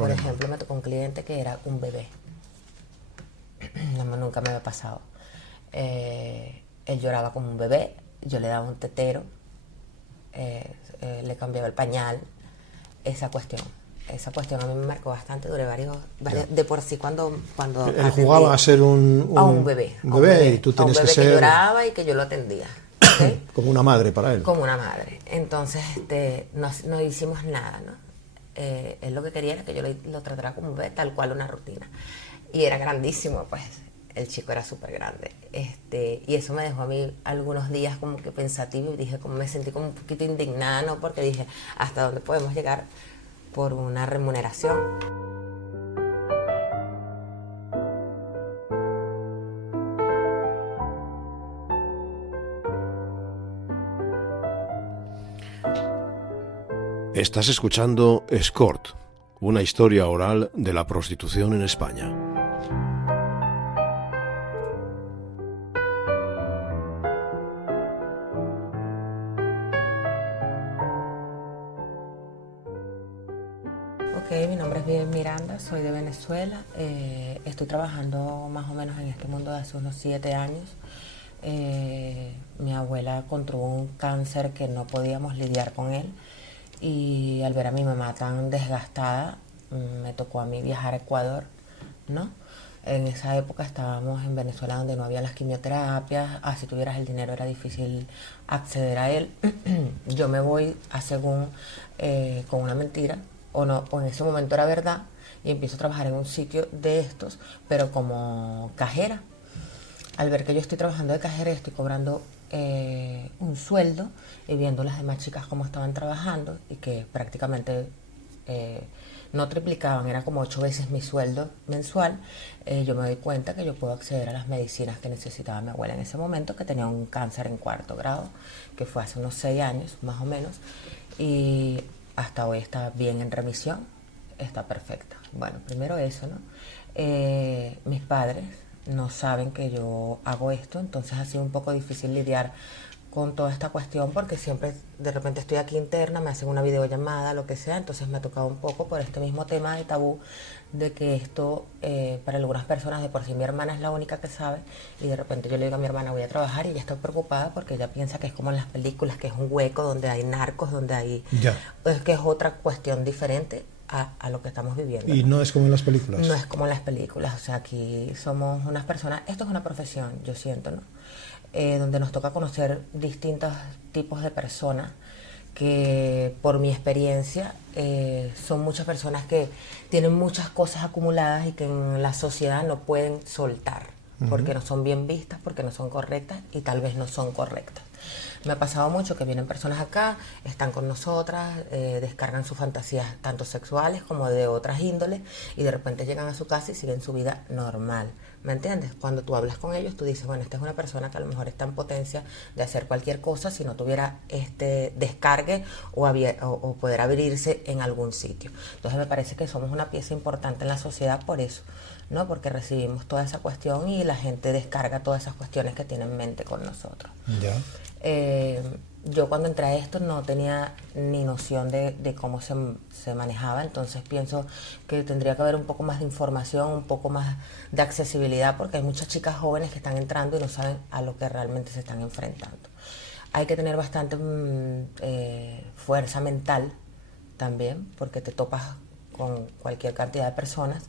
por ejemplo, me tocó un cliente que era un bebé. No, nunca me había pasado. Él lloraba como un bebé, yo le daba un tetero, le cambiaba el pañal. Esa cuestión a mí me marcó bastante, duré varios de por sí cuando Él jugaba a ser un bebé, y tú tienes que ser que lloraba y que yo lo atendía, ¿okay? Como una madre para él. Como una madre. Entonces no hicimos nada, ¿no? Él lo que quería era que yo lo tratara como un bebé, tal cual, una rutina. Y era grandísimo, pues. El chico era súper grande. Y eso me dejó a mí algunos días como que pensativo, y dije, como me sentí como un poquito indignada, ¿no? Porque dije, ¿hasta dónde podemos llegar por una remuneración? Estás escuchando Escort, una historia oral de la prostitución en España. Ok, mi nombre es Vivian Miranda, soy de Venezuela. Estoy trabajando más o menos en este mundo de hace unos 7 años. Mi abuela contrajo un cáncer que no podíamos lidiar con él, y al ver a mi mamá tan desgastada, me tocó a mí viajar a Ecuador, ¿no? En esa época estábamos en Venezuela, donde no había las quimioterapias, si tuvieras el dinero era difícil acceder a él. Yo me voy a según con una mentira, o no, o en ese momento era verdad, y empiezo a trabajar en un sitio de estos, pero como cajera. Al ver que yo estoy trabajando de cajera y estoy cobrando un sueldo, y viendo las demás chicas cómo estaban trabajando y que prácticamente no triplicaban, era como 8 veces mi sueldo mensual, yo me doy cuenta que yo puedo acceder a las medicinas que necesitaba mi abuela en ese momento, que tenía un cáncer en 4º grado, que fue hace unos 6 años más o menos, y hasta hoy está bien en remisión, está perfecta. Bueno, primero eso, ¿no? Mis padres no saben que yo hago esto, entonces ha sido un poco difícil lidiar con toda esta cuestión, porque siempre de repente estoy aquí interna, me hacen una videollamada, lo que sea, entonces me ha tocado un poco por este mismo tema de tabú, de que esto para algunas personas, de por sí mi hermana es la única que sabe, y de repente yo le digo a mi hermana voy a trabajar, y ella está preocupada porque ella piensa que es como en las películas, que es un hueco donde hay narcos, donde hay... Es que es otra cuestión diferente a lo que estamos viviendo. Y no es como en las películas. No es como en las películas, o sea, aquí somos unas personas, esto es una profesión, yo siento, ¿no? Donde nos toca conocer distintos tipos de personas, que por mi experiencia son muchas personas que tienen muchas cosas acumuladas y que en la sociedad no pueden soltar, porque no son bien vistas, porque no son correctas, y tal vez no son correctas. Me ha pasado mucho que vienen personas acá, están con nosotras, descargan sus fantasías tanto sexuales como de otras índoles, y de repente llegan a su casa y siguen su vida normal. ¿Me entiendes? Cuando tú hablas con ellos, tú dices, bueno, esta es una persona que a lo mejor está en potencia de hacer cualquier cosa si no tuviera este descargue o poder abrirse en algún sitio. Entonces me parece que somos una pieza importante en la sociedad por eso, ¿no? Porque recibimos toda esa cuestión y la gente descarga todas esas cuestiones que tiene en mente con nosotros. Ya. Yo cuando entré a esto no tenía ni noción de cómo se manejaba, entonces pienso que tendría que haber un poco más de información, un poco más de accesibilidad, porque hay muchas chicas jóvenes que están entrando y no saben a lo que realmente se están enfrentando. Hay que tener bastante fuerza mental también, porque te topas con cualquier cantidad de personas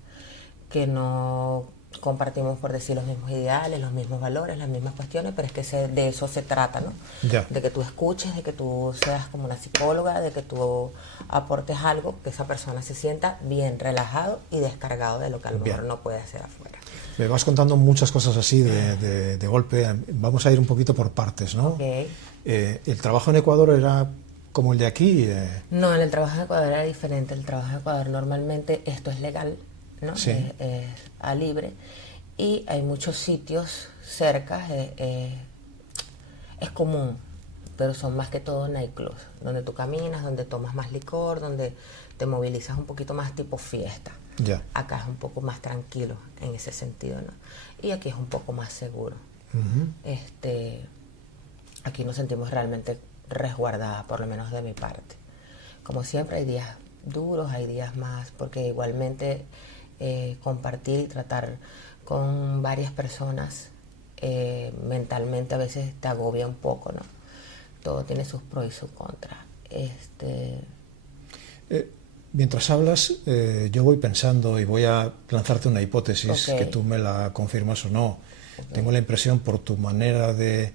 que no compartimos, por decir, los mismos ideales, los mismos valores, las mismas cuestiones, pero es que de eso se trata, ¿no? Ya. De que tú escuches, de que tú seas como una psicóloga, de que tú aportes algo, que esa persona se sienta bien relajado y descargado de lo que a lo mejor no puede hacer afuera. Me vas contando muchas cosas así de golpe. Vamos a ir un poquito por partes, ¿no? Okay. ¿El trabajo en Ecuador era como el de aquí? No, en el trabajo en Ecuador era diferente. El trabajo en Ecuador normalmente esto es legal, ¿no? Sí. Es a libre, y hay muchos sitios cerca, es común, pero son más que todo nightclubs, donde tú caminas, donde tomas más licor, donde te movilizas un poquito más tipo fiesta. Ya. Acá es un poco más tranquilo en ese sentido, ¿no? Y aquí es un poco más seguro. Aquí nos sentimos realmente resguardadas, por lo menos de mi parte. Como siempre hay días duros, hay días más, porque igualmente compartir y tratar con varias personas mentalmente a veces te agobia un poco, ¿no? Todo tiene sus pros y sus contras. Mientras hablas, yo voy pensando y voy a lanzarte una hipótesis, Okay. que tú me la confirmas o no. Okay. Tengo la impresión, por tu manera de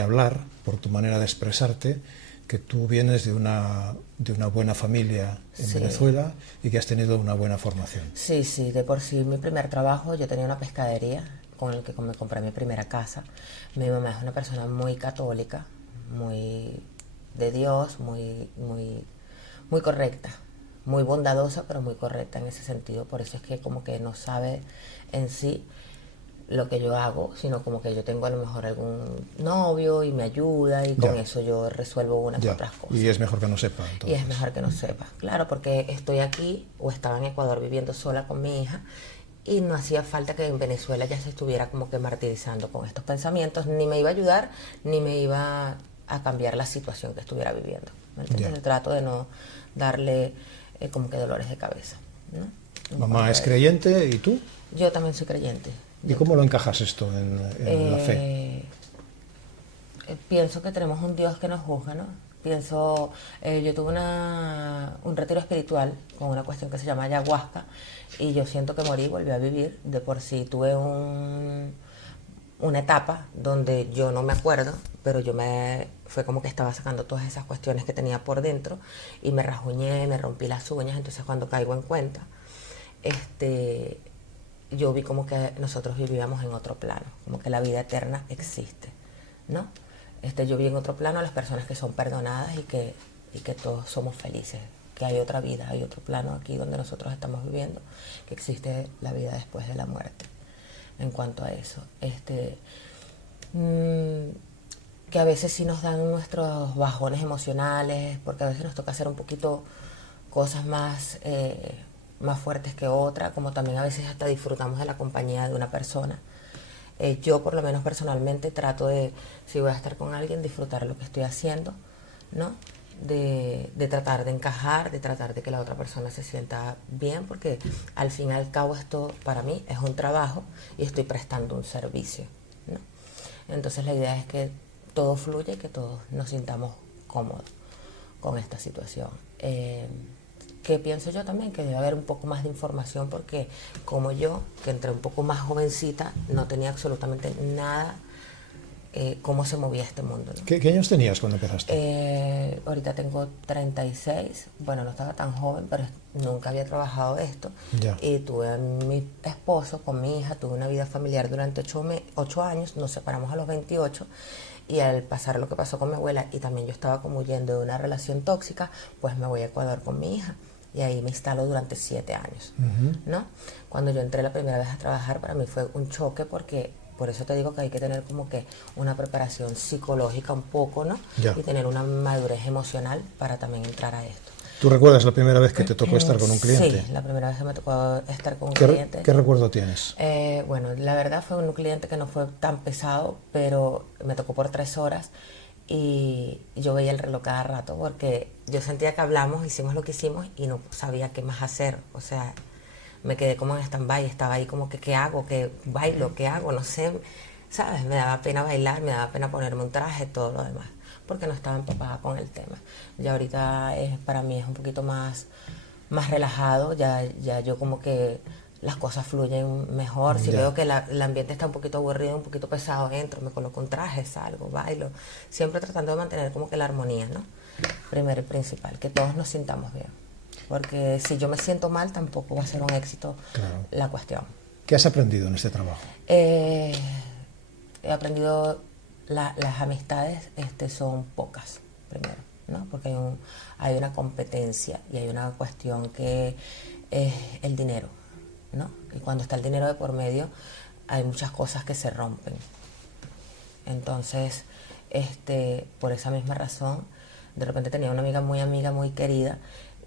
hablar, por tu manera de expresarte, que tú vienes de una buena familia en Sí. Venezuela y que has tenido una buena formación. Sí, sí, de por sí mi primer trabajo, yo tenía una pescadería con el que me compré mi primera casa. Mi mamá es una persona muy católica, muy de Dios, muy correcta, muy bondadosa, pero muy correcta en ese sentido. Por eso es que como que no sabe en sí lo que yo hago, sino como que yo tengo a lo mejor algún novio y me ayuda y con eso yo resuelvo unas otras cosas. Y es mejor que no sepa, entonces. Y es mejor que no sepa, claro, porque estoy aquí o estaba en Ecuador viviendo sola con mi hija y no hacía falta que en Venezuela ya se estuviera como que martirizando con estos pensamientos, ni me iba a ayudar, ni me iba a cambiar la situación que estuviera viviendo. Entonces trato de no darle como que dolores de cabeza, ¿no? Mamá es creyente, ¿y tú? Yo también soy creyente. ¿Y cómo lo encajas esto en la fe? Pienso que tenemos un Dios que nos juzga, ¿no? Pienso, yo tuve un retiro espiritual con una cuestión que se llama ayahuasca y yo siento que morí y volví a vivir. De por sí tuve una etapa donde yo no me acuerdo, pero fue como que estaba sacando todas esas cuestiones que tenía por dentro y me rasguñé, me rompí las uñas, entonces cuando caigo en cuenta, yo vi como que nosotros vivíamos en otro plano, como que la vida eterna existe, ¿no? Yo vi en otro plano a las personas que son perdonadas y que todos somos felices, que hay otra vida, hay otro plano aquí donde nosotros estamos viviendo, que existe la vida después de la muerte. En cuanto a eso, que a veces sí nos dan nuestros bajones emocionales, porque a veces nos toca hacer un poquito cosas más fuertes que otra, como también a veces hasta disfrutamos de la compañía de una persona. Yo por lo menos personalmente trato de, si voy a estar con alguien, disfrutar lo que estoy haciendo, ¿no? De tratar de encajar, de tratar de que la otra persona se sienta bien, porque al fin y al cabo esto para mí es un trabajo y estoy prestando un servicio, ¿no? Entonces la idea es que todo fluya y que todos nos sintamos cómodos con esta situación. Que pienso yo también que debe haber un poco más de información, porque como yo, que entré un poco más jovencita, no tenía absolutamente nada cómo se movía este mundo, ¿no? ¿Qué años tenías cuando empezaste? Ahorita tengo 36, bueno, no estaba tan joven, pero nunca había trabajado esto. Ya. Y tuve a mi esposo con mi hija, tuve una vida familiar durante 8 años, nos separamos a los 28. Y al pasar lo que pasó con mi abuela, y también yo estaba como huyendo de una relación tóxica, pues me voy a Ecuador con mi hija. Y ahí me instaló durante 7 años, ¿no? Cuando yo entré la primera vez a trabajar, para mí fue un choque, porque por eso te digo que hay que tener como que una preparación psicológica un poco, ¿no? Ya. Y tener una madurez emocional para también entrar a esto. ¿Tú recuerdas la primera vez que te tocó estar con un cliente? Sí, la primera vez que me tocó estar con un cliente. ¿Qué recuerdo tienes? Bueno, la verdad fue un cliente que no fue tan pesado, pero me tocó por 3 horas y yo veía el reloj cada rato, porque yo sentía que hablamos, hicimos lo que hicimos y no sabía qué más hacer. O sea, me quedé como en stand-by, estaba ahí como que ¿qué hago? ¿Qué bailo? ¿Qué hago? No sé, ¿sabes? Me daba pena bailar, me daba pena ponerme un traje, todo lo demás, porque no estaba empapada con el tema. Ya ahorita para mí es un poquito más relajado, ya yo como que las cosas fluyen mejor. Si veo que el ambiente está un poquito aburrido, un poquito pesado, entro, me coloco un traje, salgo, bailo, siempre tratando de mantener como que la armonía, ¿no? Primero y principal, que todos nos sintamos bien, porque si yo me siento mal tampoco va a ser un éxito. Claro. La cuestión. ¿Qué has aprendido en este trabajo? He aprendido las amistades son pocas, primero, ¿no? Porque hay una competencia y hay una cuestión que es el dinero, ¿no? Y cuando está el dinero de por medio, hay muchas cosas que se rompen. Entonces, por esa misma razón, de repente tenía una amiga, muy querida,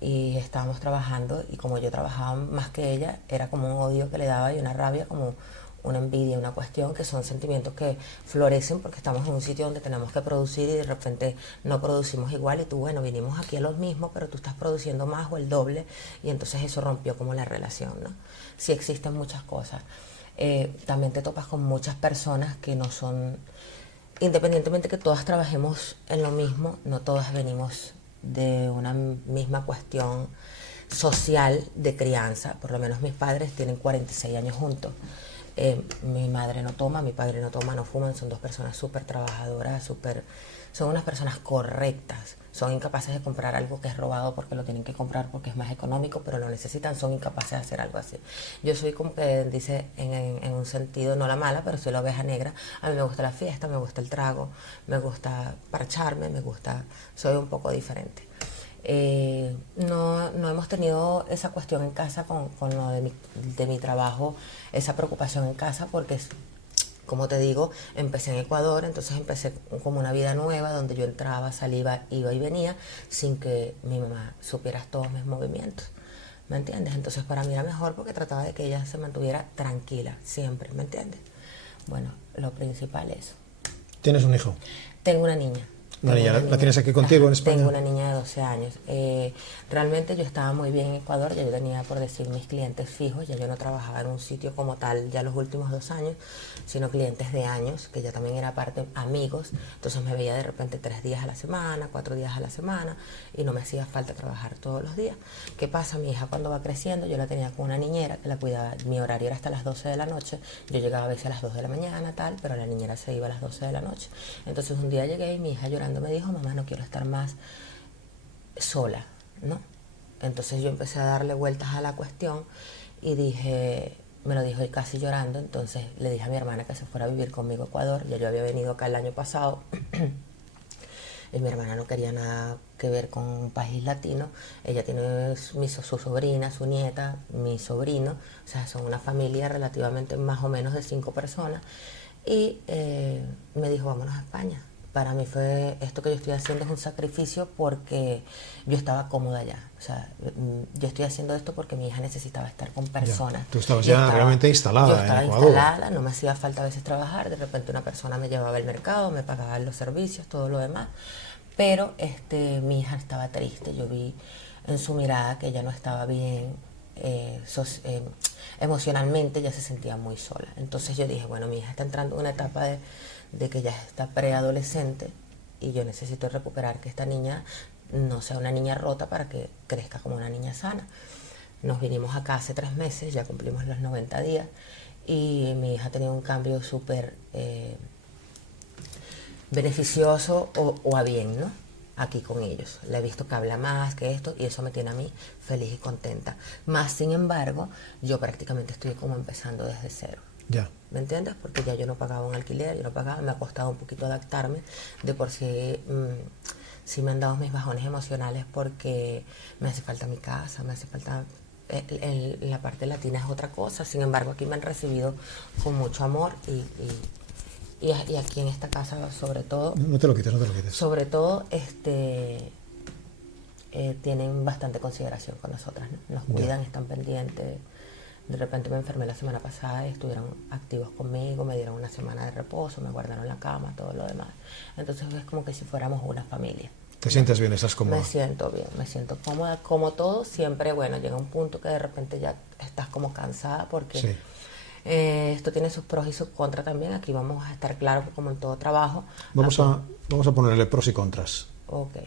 y estábamos trabajando, y como yo trabajaba más que ella, era como un odio que le daba y una rabia, como una envidia, una cuestión, que son sentimientos que florecen porque estamos en un sitio donde tenemos que producir y de repente no producimos igual y tú, bueno, vinimos aquí a lo mismo, pero tú estás produciendo más o el doble y entonces eso rompió como la relación, ¿no? Sí existen muchas cosas. También te topas con muchas personas que no son, independientemente que todas trabajemos en lo mismo, no todas venimos de una misma cuestión social de crianza. Por lo menos mis padres tienen 46 años juntos. Mi madre no toma, mi padre no toma, no fuman, son dos personas súper trabajadoras, son unas personas correctas, son incapaces de comprar algo que es robado porque lo tienen que comprar porque es más económico, pero lo necesitan, son incapaces de hacer algo así. Yo soy como que dice en un sentido, no la mala, pero soy la oveja negra. A mí me gusta la fiesta, me gusta el trago, me gusta parcharme, soy un poco diferente. No hemos tenido esa cuestión en casa con lo de mi trabajo, esa preocupación en casa, porque como te digo, empecé en Ecuador, entonces empecé como una vida nueva donde yo entraba, salía, iba y venía sin que mi mamá supiera todos mis movimientos, ¿me entiendes? Entonces para mí era mejor porque trataba de que ella se mantuviera tranquila siempre, ¿me entiendes? Bueno, lo principal es eso. ¿Tienes un hijo? Tengo una niña. Una niña, ¿la tienes aquí contigo en España? Tengo una niña de 12 años. Realmente yo estaba muy bien en Ecuador, ya yo tenía, por decir, mis clientes fijos, ya yo no trabajaba en un sitio como tal ya los últimos 2 años, sino clientes de años, que ya también era parte, amigos, entonces me veía de repente 3 días a la semana, 4 días a la semana, y no me hacía falta trabajar todos los días. ¿Qué pasa? Mi hija cuando va creciendo, yo la tenía con una niñera que la cuidaba, mi horario era hasta las 12 de la noche, yo llegaba a veces a las 2 de la mañana, tal, pero la niñera se iba a las 12 de la noche. Entonces un día llegué y mi hija llorando me dijo, mamá, no quiero estar más sola, ¿no? Entonces yo empecé a darle vueltas a la cuestión y dije, me lo dijo casi llorando, entonces le dije a mi hermana que se fuera a vivir conmigo a Ecuador. Ya yo había venido acá el año pasado y mi hermana no quería nada que ver con un país latino. Ella tiene su sobrina, su nieta, mi sobrino, o sea, son una familia relativamente más o menos de 5 personas y me dijo, vámonos a España. Para mí fue, esto que yo estoy haciendo es un sacrificio porque yo estaba cómoda allá. O sea, yo estoy haciendo esto porque mi hija necesitaba estar con personas. Ya. Tú estabas ya realmente instalada yo estaba en Ecuador. instalada, no me hacía falta a veces trabajar. De repente una persona me llevaba al mercado, me pagaba los servicios, todo lo demás. Pero mi hija estaba triste. Yo vi en su mirada que ella no estaba bien. Emocionalmente ya se sentía muy sola. Entonces yo dije, bueno, mi hija está entrando en una etapa de que ya está preadolescente y yo necesito recuperar que esta niña no sea una niña rota para que crezca como una niña sana. Nos vinimos acá hace 3 meses, ya cumplimos los 90 días y mi hija ha tenido un cambio súper beneficioso o a bien, ¿no? Aquí con ellos. Le he visto que habla más que esto y eso me tiene a mí feliz y contenta. Más sin embargo, yo prácticamente estoy como empezando desde cero. Ya. ¿Me entiendes? Porque ya yo no pagaba un alquiler, yo no pagaba, me ha costado un poquito adaptarme. De por sí, sí me han dado mis bajones emocionales porque me hace falta mi casa, me hace falta... la parte latina es otra cosa, sin embargo aquí me han recibido con mucho amor y aquí en esta casa sobre todo... No te lo quites, no te lo quites. Sobre todo, tienen bastante consideración con nosotras, ¿no? Nos cuidan, están pendientes. De repente me enfermé la semana pasada y estuvieron activos conmigo, me dieron una semana de reposo, me guardaron la cama, todo lo demás. Entonces es como que si fuéramos una familia. ¿Te sientes bien? ¿Estás cómoda? Me siento bien, me siento cómoda. Como todo, siempre, bueno, llega un punto que de repente ya estás como cansada porque Sí. Esto tiene sus pros y sus contras también. Aquí vamos a estar claros como en todo trabajo. Vamos a ponerle pros y contras. Ok.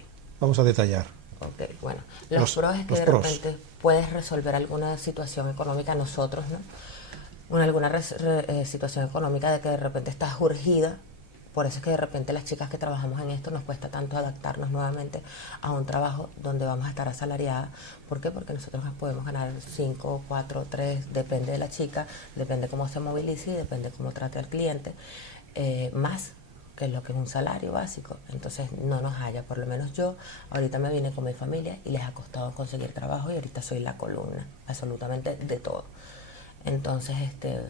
Vamos a detallar. Ok, bueno, los pros es que de repente puedes resolver alguna situación económica, nosotros, ¿no? Alguna situación económica de que de repente estás urgida, por eso es que de repente las chicas que trabajamos en esto nos cuesta tanto adaptarnos nuevamente a un trabajo donde vamos a estar asalariadas. ¿Por qué? Porque nosotros podemos ganar 5, 4, 3, depende de la chica, depende cómo se movilice y depende cómo trate al cliente, más que es lo que es un salario básico. Entonces no nos halla, por lo menos yo ahorita me vine con mi familia y les ha costado conseguir trabajo y ahorita soy la columna absolutamente de todo. Entonces,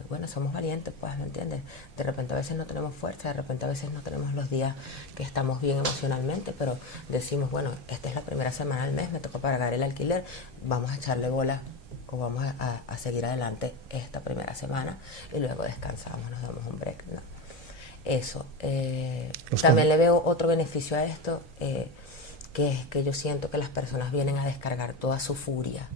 bueno, somos valientes, pues, ¿me entiendes? De repente a veces no tenemos fuerza, de repente a veces no tenemos los días que estamos bien emocionalmente, pero decimos, bueno, esta es la primera semana del mes, me toca pagar el alquiler, vamos a echarle bola o vamos a seguir adelante esta primera semana y luego descansamos, nos damos un break, ¿no? Eso. También le veo otro beneficio a esto, que es que yo siento que las personas vienen a descargar toda su furia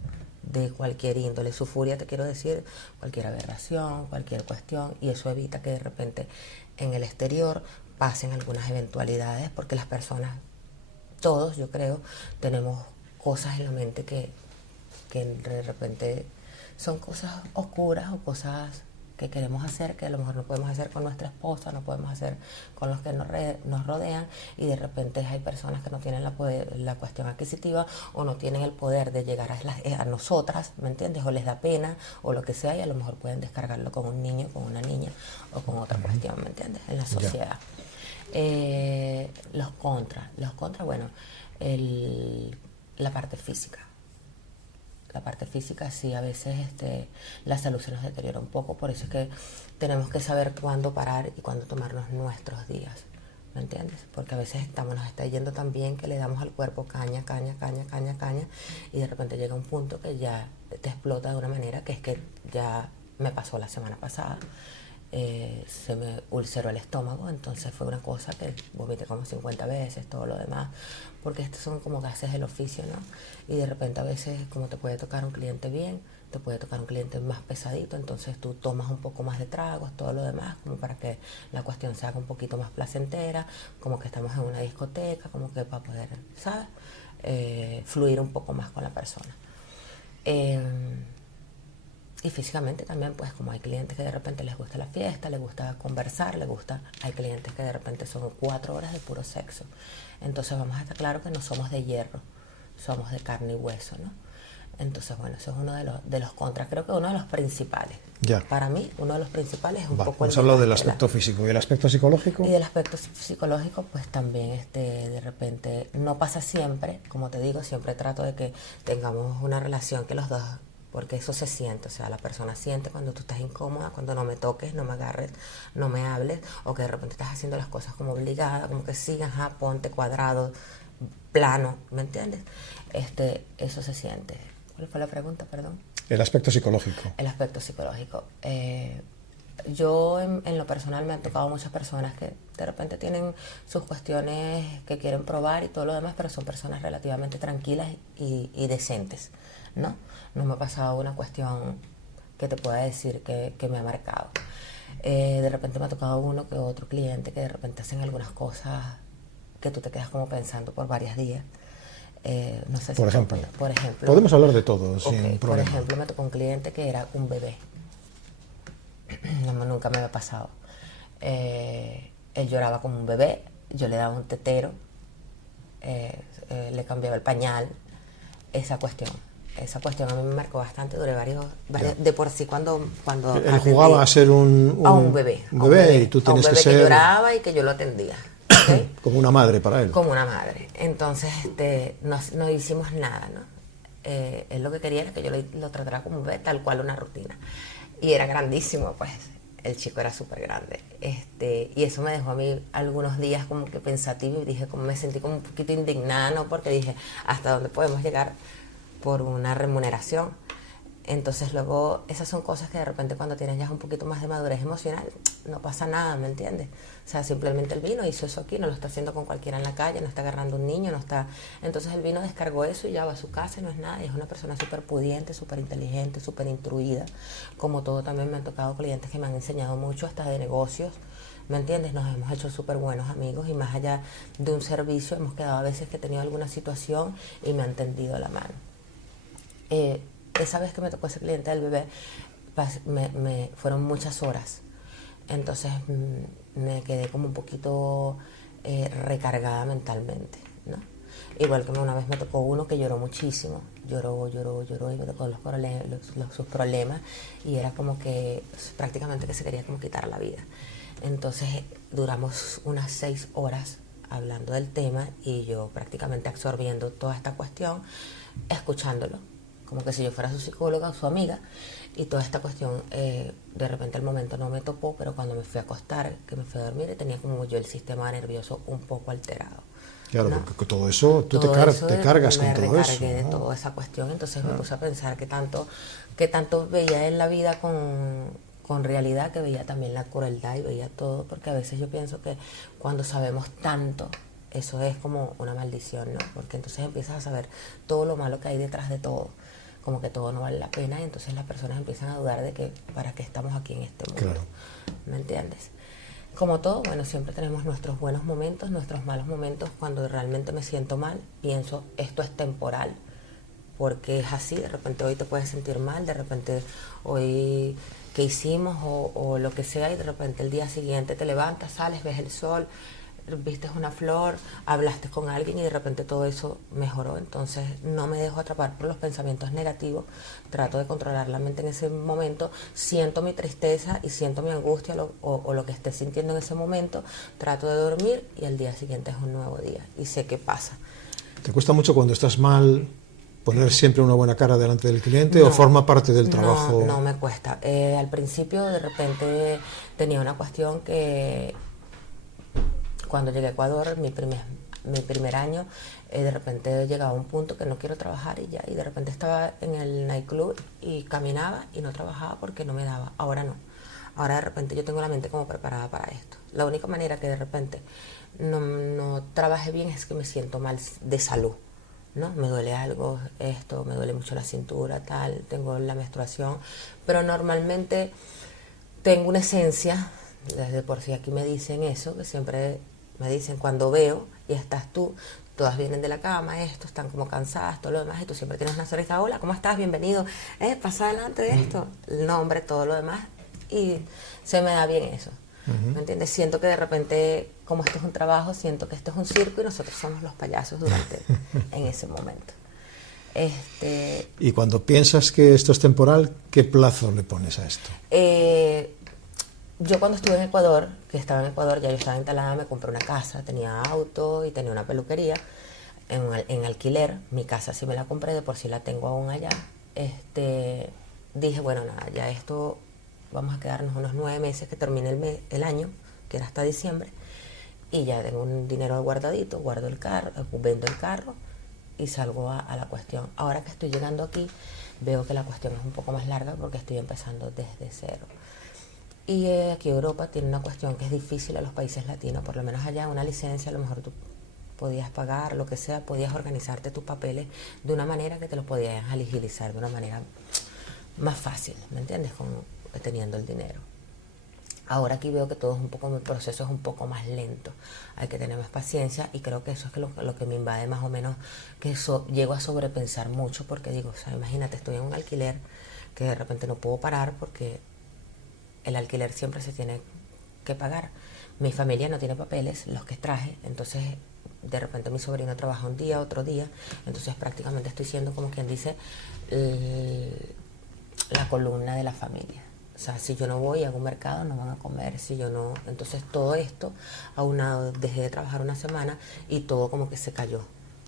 de cualquier índole. Su furia, te quiero decir, cualquier aberración, cualquier cuestión, y eso evita que de repente en el exterior pasen algunas eventualidades, porque las personas, todos yo creo, tenemos cosas en la mente que de repente son cosas oscuras o cosas que queremos hacer, que a lo mejor no podemos hacer con nuestra esposa, no podemos hacer con los que nos rodean, y de repente hay personas que no tienen la cuestión adquisitiva o no tienen el poder de llegar a nosotras, ¿me entiendes? O les da pena o lo que sea, y a lo mejor pueden descargarlo con un niño, con una niña o con otra cuestión, ¿me entiendes? En la sociedad. Los contras, bueno, la parte física. La parte física sí, a veces la salud se nos deteriora un poco, por eso es que tenemos que saber cuándo parar y cuándo tomarnos nuestros días, ¿me entiendes? Porque a veces nos está yendo tan bien que le damos al cuerpo caña, y de repente llega un punto que ya te explota de una manera que es que ya me pasó la semana pasada. Se me ulceró el estómago, entonces fue una cosa que vomité como 50 veces, todo lo demás, porque estos son como gases del oficio, ¿no? Y de repente a veces, como te puede tocar un cliente bien, te puede tocar un cliente más pesadito, entonces tú tomas un poco más de tragos, todo lo demás, como para que la cuestión se haga un poquito más placentera, como que estamos en una discoteca, como que para poder, ¿sabes? Fluir un poco más con la persona. Y físicamente también, pues como hay clientes que de repente les gusta la fiesta, les gusta conversar, hay clientes que de repente son 4 horas de puro sexo. Entonces vamos a estar claro que no somos de hierro, somos de carne y hueso, ¿no? Entonces, bueno, eso es uno de los contras, creo que uno de los principales. Ya. Para mí, uno de los principales es un poco hemos hablado del aspecto físico. ¿Y el aspecto psicológico? Y del aspecto psicológico, pues también de repente no pasa siempre, como te digo, siempre trato de que tengamos una relación que los dos, porque eso se siente, o sea, la persona siente cuando tú estás incómoda, cuando no me toques, no me agarres, no me hables, o que de repente estás haciendo las cosas como obligada, como que sí, ajá, ponte cuadrado, plano, ¿me entiendes? Eso se siente. ¿Cuál fue la pregunta, perdón? El aspecto psicológico. El aspecto psicológico. Yo en lo personal me han tocado muchas personas que de repente tienen sus cuestiones que quieren probar y todo lo demás, pero son personas relativamente tranquilas y decentes, ¿no? No me ha pasado una cuestión que te pueda decir que me ha marcado. De repente me ha tocado uno que otro cliente que de repente hacen algunas cosas que tú te quedas como pensando por varios días. No sé si por ejemplo. Podemos hablar de todo, sin problema. Por ejemplo, me tocó un cliente que era un bebé. No, nunca me había pasado. Él lloraba como un bebé, yo le daba un tetero, le cambiaba el pañal, esa cuestión a mí me marcó bastante, duré varios de por sí cuando él jugaba a ser un bebé, y tú tienes que ser que lloraba y que yo lo atendía, ¿okay? Como una madre para él. Como una madre. Entonces no hicimos nada, ¿no? Él lo que quería era que yo lo tratara como un bebé, tal cual una rutina, y era grandísimo, pues el chico era súper grande, y eso me dejó a mí algunos días como que pensativo, y dije, como me sentí como un poquito indignada, ¿no? Porque dije, ¿hasta dónde podemos llegar por una remuneración? Entonces luego esas son cosas que de repente cuando tienes ya un poquito más de madurez emocional no pasa nada, ¿me entiendes? O sea, simplemente él vino, hizo eso aquí, no lo está haciendo con cualquiera en la calle, no está agarrando un niño, no está... Entonces él vino, descargó eso y ya va a su casa y no es nada, y es una persona súper pudiente, súper inteligente, súper instruida. Como todo, también me han tocado clientes que me han enseñado mucho hasta de negocios, ¿me entiendes? Nos hemos hecho súper buenos amigos, y más allá de un servicio hemos quedado a veces que he tenido alguna situación y me han tendido la mano. Esa vez que me tocó ese cliente del bebé, fueron muchas horas, entonces me quedé como un poquito recargada mentalmente, ¿no? Igual que una vez me tocó uno que lloró muchísimo, lloró y me tocó sus problemas, y era como que prácticamente que se quería como quitar la vida. Entonces duramos unas 6 horas hablando del tema y yo prácticamente absorbiendo toda esta cuestión, escuchándolo, como que si yo fuera su psicóloga o su amiga, y toda esta cuestión, de repente al momento no me topó, pero cuando me fui a acostar, que me fui a dormir, tenía como yo el sistema nervioso un poco alterado. Claro, ¿no? porque todo eso, tú Todo eso te cargas con todo eso. recargué de ¿no? toda esa cuestión, entonces me puse a pensar que tanto veía en la vida con realidad, que veía también la crueldad y veía todo, porque a veces yo pienso que cuando sabemos tanto, eso es como una maldición, ¿no? Porque entonces empiezas a saber todo lo malo que hay detrás de todo, como que todo no vale la pena, y entonces las personas empiezan a dudar de que para qué estamos aquí en este mundo. Claro. ¿Me entiendes? Como todo, bueno, siempre tenemos nuestros buenos momentos, nuestros malos momentos. Cuando realmente me siento mal, pienso, esto es temporal, porque es así. De repente hoy te puedes sentir mal, de repente hoy qué hicimos o lo que sea, y de repente el día siguiente te levantas, sales, ves el sol, viste una flor, hablaste con alguien y de repente todo eso mejoró. Entonces no me dejo atrapar por los pensamientos negativos, trato de controlar la mente en ese momento, siento mi tristeza y siento mi angustia o lo que esté sintiendo en ese momento, trato de dormir y al día siguiente es un nuevo día y sé qué pasa. ¿Te cuesta mucho cuando estás mal poner siempre una buena cara delante del cliente No, o forma parte del trabajo? No me cuesta. Al principio de repente tenía una cuestión que cuando llegué a Ecuador, mi primer año, de repente llegaba a un punto que no quiero trabajar y ya, y de repente estaba en el nightclub y caminaba y no trabajaba porque no me daba. Ahora no. Ahora de repente yo tengo la mente como preparada para esto. La única manera que de repente no trabaje bien es que me siento mal de salud, ¿no? Me duele algo, esto, me duele mucho la cintura, tal, tengo la menstruación, pero normalmente tengo una esencia, desde por si aquí me dicen eso, que siempre me dicen cuando veo y estás tú, todas vienen de la cama, esto, están como cansadas, todo lo demás, y tú siempre tienes una sonrisa, hola, ¿cómo estás? Bienvenido, pasa adelante de esto, el nombre, todo lo demás, y se me da bien eso, ¿me entiendes? Siento que de repente, como esto es un trabajo, siento que esto es un circo y nosotros somos los payasos en ese momento. Y cuando piensas que esto es temporal, ¿qué plazo le pones a esto? Yo cuando estuve en Ecuador, que estaba en Ecuador, ya yo estaba instalada, me compré una casa, tenía auto y tenía una peluquería en alquiler. Mi casa sí me la compré, de por sí la tengo aún allá. Dije, bueno, nada, ya esto, vamos a quedarnos unos 9 meses que termine el año, que era hasta diciembre, y ya tengo un dinero guardadito, guardo el carro, vendo el carro y salgo a la cuestión. Ahora que estoy llegando aquí, veo que la cuestión es un poco más larga porque estoy empezando desde cero. Y aquí Europa tiene una cuestión que es difícil a los países latinos, por lo menos allá una licencia a lo mejor tú podías pagar, lo que sea, podías organizarte tus papeles de una manera que te los podías agilizar de una manera más fácil, ¿me entiendes? Teniendo el dinero. Ahora aquí veo que todo es el proceso es un poco más lento, hay que tener más paciencia y creo que eso es lo que me invade más o menos, que llego a sobrepensar mucho porque digo, o sea, imagínate, estoy en un alquiler que de repente no puedo parar porque el alquiler siempre se tiene que pagar. Mi familia no tiene papeles, los que traje, entonces de repente mi sobrino trabaja un día, otro día, entonces prácticamente estoy siendo como quien dice la columna de la familia. O sea, si yo no voy a un mercado no van a comer, si yo no, entonces todo esto aunado, dejé de trabajar una semana y todo como que se cayó.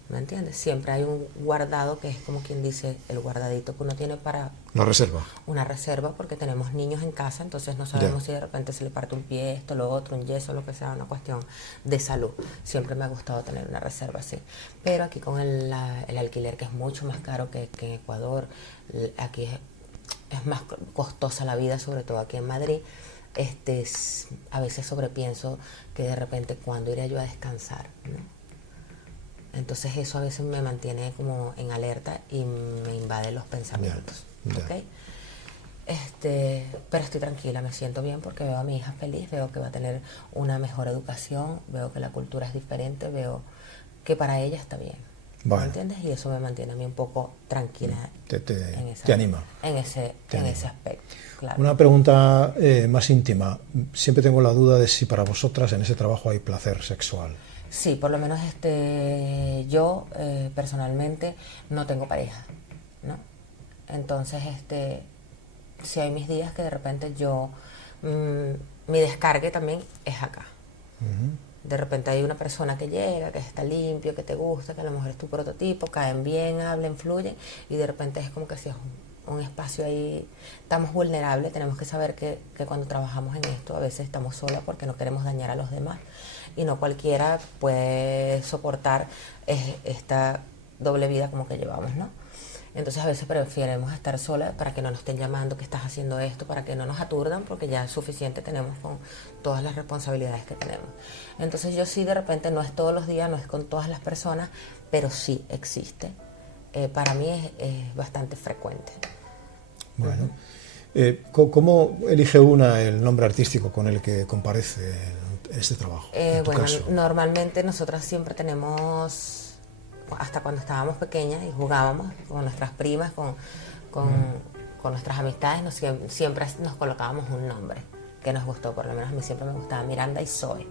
¿Me entiendes? Siempre hay un guardado que es como quien dice el guardadito que uno tiene para... Una reserva. Una reserva porque tenemos niños en casa, entonces no sabemos si de repente se le parte un pie, esto, lo otro, un yeso, lo que sea, una cuestión de salud. Siempre me ha gustado tener una reserva así. Pero aquí con el alquiler, que es mucho más caro que en Ecuador, aquí es más costosa la vida, sobre todo aquí en Madrid, a veces sobrepienso que de repente cuándo iré yo a descansar, ¿no? Entonces eso a veces me mantiene como en alerta y me invade los pensamientos. ¿Okay? Pero estoy tranquila, me siento bien porque veo a mi hija feliz, veo que va a tener una mejor educación, veo que la cultura es diferente, veo que para ella está bien. Bueno. ¿Me entiendes? Y eso me mantiene a mí un poco tranquila. Te anima. En ese aspecto. Claro. Una pregunta más íntima. Siempre tengo la duda de si para vosotras en ese trabajo hay placer sexual. Sí, por lo menos yo personalmente no tengo pareja, ¿no? Entonces, si hay mis días que de repente yo, mi descargue también es acá. De repente hay una persona que llega, que está limpio, que te gusta, que a lo mejor es tu prototipo, caen bien, hablan, fluyen, y de repente es como que si es un espacio ahí, estamos vulnerables, tenemos que saber que cuando trabajamos en esto a veces estamos solas porque no queremos dañar a los demás y no cualquiera puede soportar esta doble vida como que llevamos, ¿no? Entonces a veces preferimos estar solas para que no nos estén llamando que estás haciendo esto, para que no nos aturdan porque ya es suficiente tenemos con todas las responsabilidades que tenemos. Entonces yo sí de repente, no es todos los días, no es con todas las personas, pero sí existe. Para mí es bastante frecuente. Bueno, ¿cómo elige una el nombre artístico con el que comparece en este trabajo? En tu Bueno, caso. normalmente nosotras siempre tenemos, hasta cuando estábamos pequeñas y jugábamos con nuestras primas, con nuestras amistades, siempre nos colocábamos un nombre que nos gustó. Por lo menos a mí siempre me gustaba Miranda y Zoe.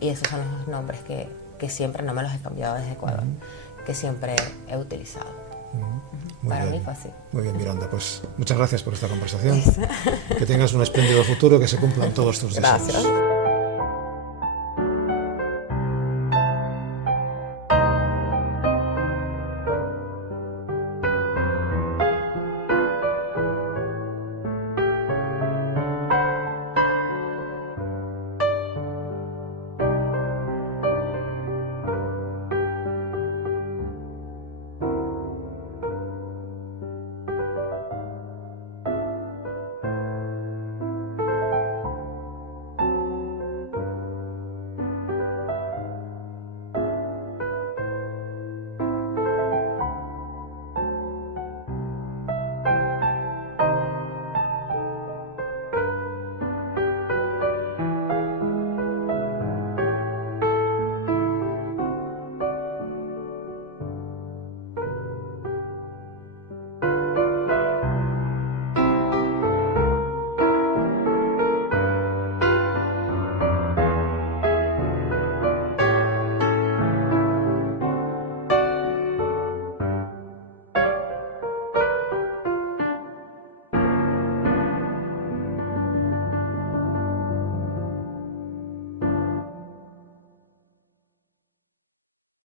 Y esos son los nombres que siempre, no me los he cambiado desde Ecuador, que siempre he utilizado. Para mí fue así. Muy bien, Miranda, pues muchas gracias por esta conversación. Que tengas un espléndido futuro, que se cumplan todos tus deseos. Gracias.